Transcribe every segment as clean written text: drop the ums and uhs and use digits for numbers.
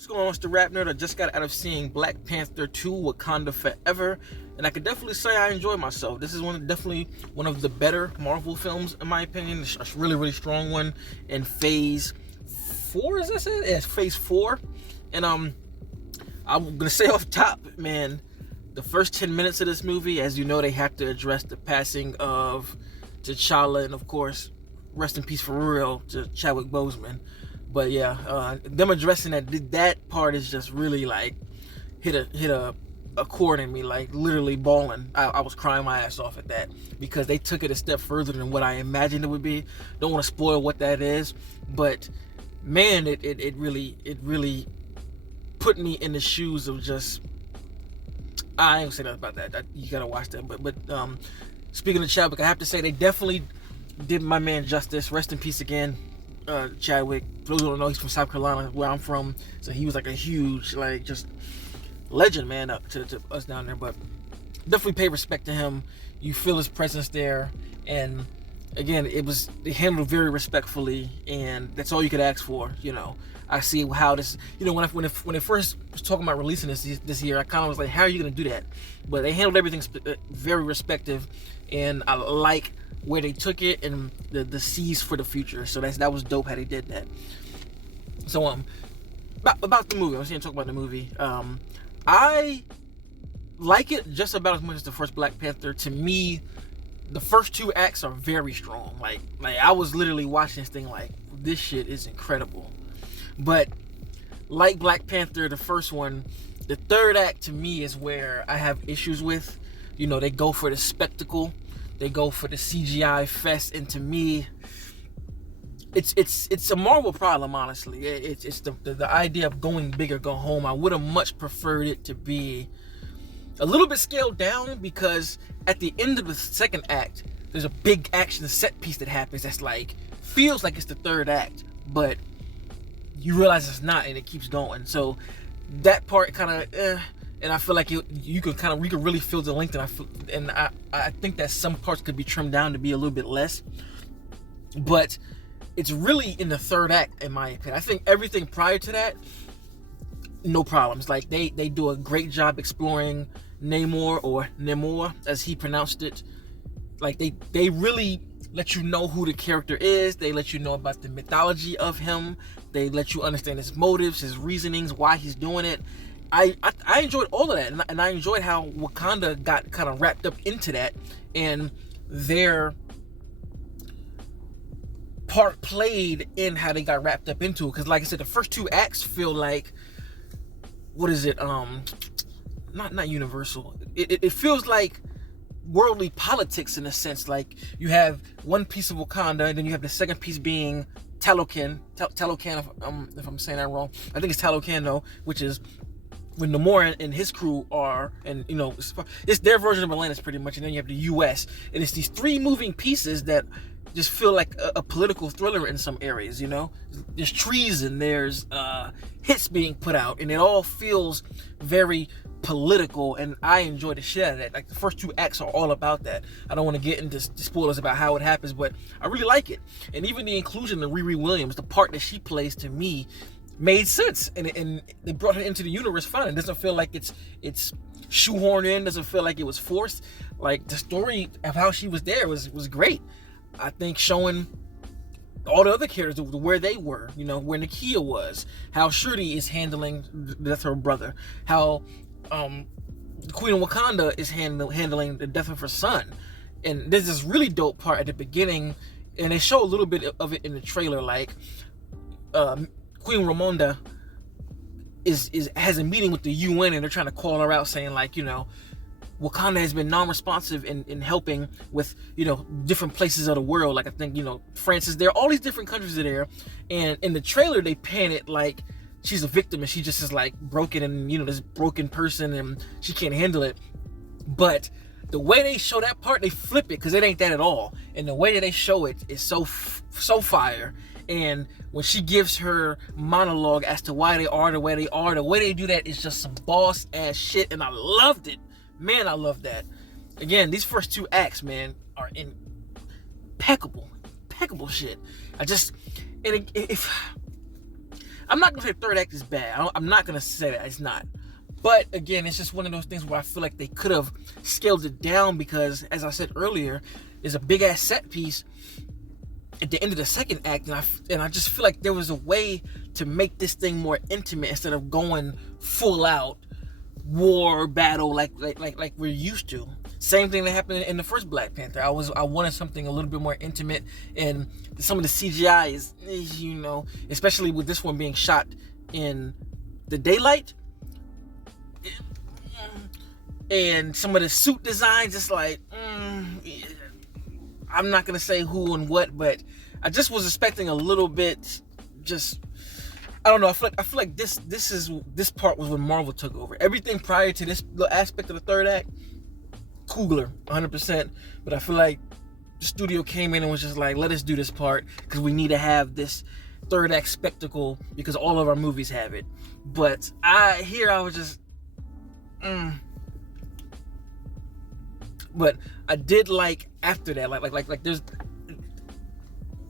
What's going on? It's the RapNerd. I just got out of seeing Black Panther 2 Wakanda Forever, and I could definitely say I enjoyed myself. This is definitely one of the better Marvel films, in my opinion. It's a really, really strong one in phase 4, is that it? It's phase 4. And I'm gonna say off top, man, the first 10 minutes of this movie, as you know, they have to address the passing of T'Challa, and of course, rest in peace for real to Chadwick Boseman. But yeah, them addressing that part is just really like hit a chord in me, like literally bawling. I was crying my ass off at that because they took it a step further than what I imagined it would be. Don't want to spoil what that is, but man, it really put me in the shoes of just. I ain't gonna say nothing about that. You gotta watch that. But speaking of Chadwick, I have to say they definitely did my man justice. Rest in peace again, Chadwick. For those who don't know, he's from South Carolina, where I'm from. So he was like a huge, like, just legend, man, up to us down there. But definitely pay respect to him. You feel his presence there, and again, they handled it very respectfully, and that's all you could ask for. You know, I see how this. You know, when they first was talking about releasing this year, I kind of was like, how are you gonna do that? But they handled everything very respective, and I like where they took it and the seeds for the future. So that was dope how they did that. So about the movie, I was going to talk about the movie. I like it just about as much as the first Black Panther. To me, the first two acts are very strong. Like I was literally watching this thing like, this shit is incredible. But like Black Panther, the first one, the third act to me is where I have issues with. You know, they go for the spectacle. They go for the CGI fest, and to me, it's a Marvel problem, honestly. It's the idea of going big or go home. I would have much preferred it to be a little bit scaled down, because at the end of the second act, there's a big action set piece that happens that's like, feels like it's the third act, but you realize it's not, and it keeps going. So that part kind of, and I feel like you could really feel the length, and I think that some parts could be trimmed down to be a little bit less, but it's really in the third act, in my opinion. I think everything prior to that, no problems. Like they do a great job exploring Namor, or Namor as he pronounced it. Like they really let you know who the character is. They let you know about the mythology of him. They let you understand his motives, his reasonings, why he's doing it. I enjoyed all of that, and I enjoyed how Wakanda got kind of wrapped up into that, and their part played in how they got wrapped up into it. Because like I said, the first two acts feel like, what is it? Not universal. It feels like worldly politics, in a sense. Like you have one piece of Wakanda, and then you have the second piece being Talokan, if I'm saying that wrong. I think it's Talokando, which is when Namor and his crew are, and you know, it's their version of Atlantis pretty much, and then you have the U.S. and it's these three moving pieces that just feel like a political thriller in some areas. You know, there's treason, there's hits being put out, and it all feels very political, and I enjoy the shit out of that. Like the first two acts are all about that. I don't want to get into spoilers about how it happens, but I really like it. And even the inclusion of Riri Williams, the part that she plays, to me made sense, and they brought her into the universe fine. It doesn't feel like it's shoehorned in, doesn't feel like it was forced. Like the story of how she was there was great. I think showing all the other characters where they were, you know, where Nakia was, how Shuri is handling the death of her brother, how the Queen of Wakanda is handling the death of her son. And there's this really dope part at the beginning, and they show a little bit of it in the trailer, like Queen Ramonda has a meeting with the UN, and they're trying to call her out, saying like, you know, Wakanda has been non-responsive in helping with, you know, different places of the world. Like I think, you know, France is there, all these different countries are there, and in the trailer they pan it like she's a victim and she just is like broken, and you know, this broken person, and she can't handle it. But the way they show that part, they flip it, because it ain't that at all. And the way that they show it is so fire. And when she gives her monologue as to why they are the way they are, the way they do that is just some boss ass shit, and I loved it. Man, I love that. Again, these first two acts, man, are impeccable shit. If I'm not gonna say third act is bad. I'm not gonna say that, it's not. But again, it's just one of those things where I feel like they could have scaled it down, because, as I said earlier, there's a big ass set piece at the end of the second act, and I just feel like there was a way to make this thing more intimate instead of going full out war battle like we're used to. Same thing that happened in the first Black Panther. I wanted something a little bit more intimate, and some of the CGI is, especially with this one being shot in the daylight, and some of the suit designs, it's like, I'm not gonna say who and what, but I just was expecting a little bit. I don't know. I feel like this part was when Marvel took over. Everything prior to this aspect of the third act, cooler, 100%. But I feel like the studio came in and was just like, let us do this part because we need to have this third act spectacle because all of our movies have it. But I was just, But I did like after that, like there's,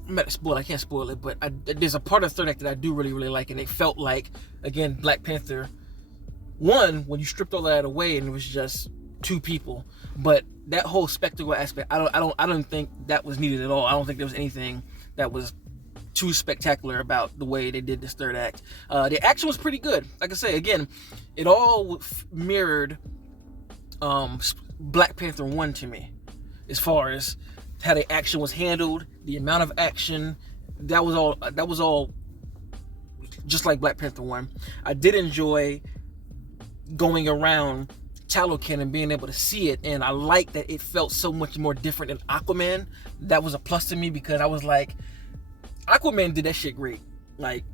I'm about to spoil, I can't spoil it, but there's a part of the third act that I do really, really like, and it felt like, again, Black Panther 1, when you stripped all that away and it was just two people. But that whole spectacle aspect, I don't think that was needed at all. I don't think there was anything that was too spectacular about the way they did this third act. The action was pretty good. Like I say, again, it all mirrored Black Panther 1 to me, as far as how the action was handled, the amount of action. That was all just like Black Panther 1. I did enjoy going around Talokan and being able to see it, and I like that it felt so much more different than Aquaman. That was a plus to me, because I was like, Aquaman did that shit great. Like,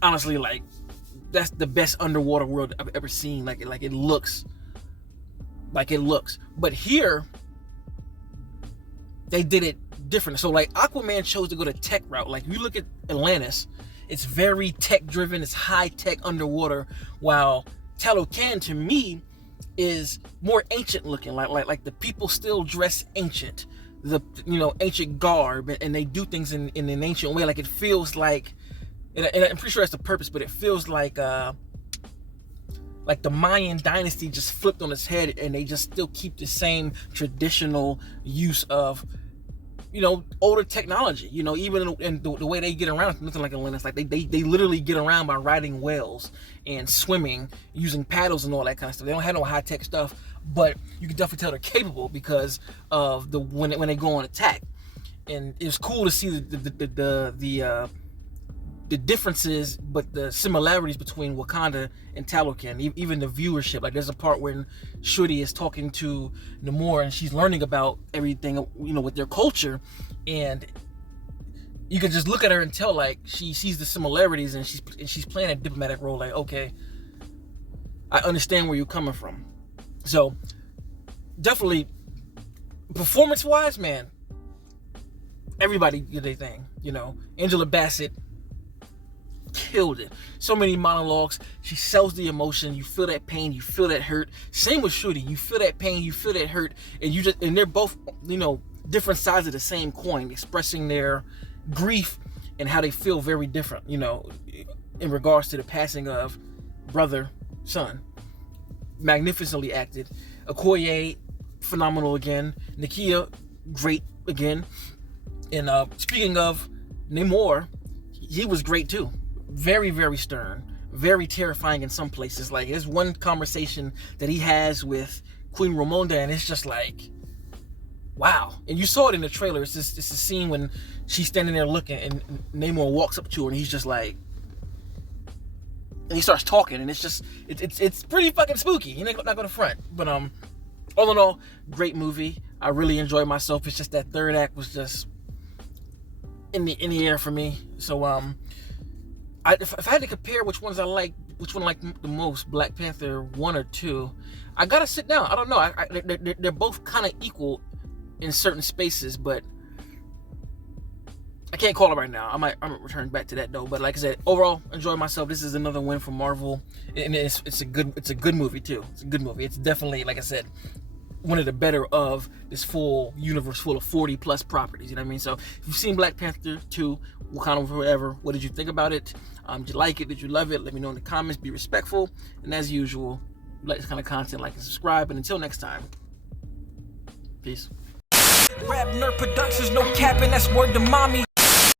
honestly, like, that's the best underwater world I've ever seen. Like it looks. But here, they did it different. So like Aquaman chose to go the tech route. Like, you look at Atlantis, it's very tech driven, it's high tech underwater, while Talokan to me is more ancient looking. Like the people still dress ancient, ancient garb, and they do things in an ancient way. Like, it feels like, and I'm pretty sure that's the purpose, but it feels like the Mayan dynasty just flipped on its head, and they just still keep the same traditional use of, older technology. Even in the way they get around, it's nothing like Atlantis. Like, they literally get around by riding whales and swimming, using paddles and all that kind of stuff. They don't have no high tech stuff, but you can definitely tell they're capable because of when they go on attack. And it's cool to see the differences, but the similarities between Wakanda and Talokan, even the viewership. Like, there's a part when Shuri is talking to Namor, and she's learning about everything, with their culture, and you can just look at her and tell, like, she sees the similarities, and she's playing a diplomatic role. Like, okay, I understand where you're coming from. So, definitely, performance-wise, man, everybody did their thing. Angela Bassett killed it. So many monologues. She sells the emotion. You feel that pain. You feel that hurt. Same with Shuri. You feel that pain. You feel that hurt. And they're both, different sides of the same coin, expressing their grief and how they feel very different, in regards to the passing of brother, son. Magnificently acted. Okoye, phenomenal again. Nakia, great again. And speaking of Namor, he was great too. Very, very stern, very terrifying in some places. Like, there's one conversation that he has with Queen Ramonda, and it's just like, wow. And you saw it in the trailer. It's a scene when she's standing there looking, and Namor walks up to her, and he's just like, and he starts talking, and it's pretty fucking spooky. You're not gonna front. But all in all, great movie. I really enjoyed myself. It's just that third act was just in the air for me. So if I had to compare which one I like the most, Black Panther 1 or 2, I gotta sit down. I don't know. They're both kind of equal in certain spaces, but I can't call it right now. I might return back to that though. But like I said, overall, enjoy myself. This is another win for Marvel, and it's a good movie too. It's a good movie. It's definitely, like I said, one of the better of this full universe full of 40 plus properties. You know what I mean? So if you've seen Black Panther 2, Wakanda Forever, what did you think about it? Did you like it? Did you love it? Let me know in the comments. Be respectful. And as usual, if you like this kind of content, like and subscribe. And until next time, peace. RapNerd Productions, no capping, that's word to mommy.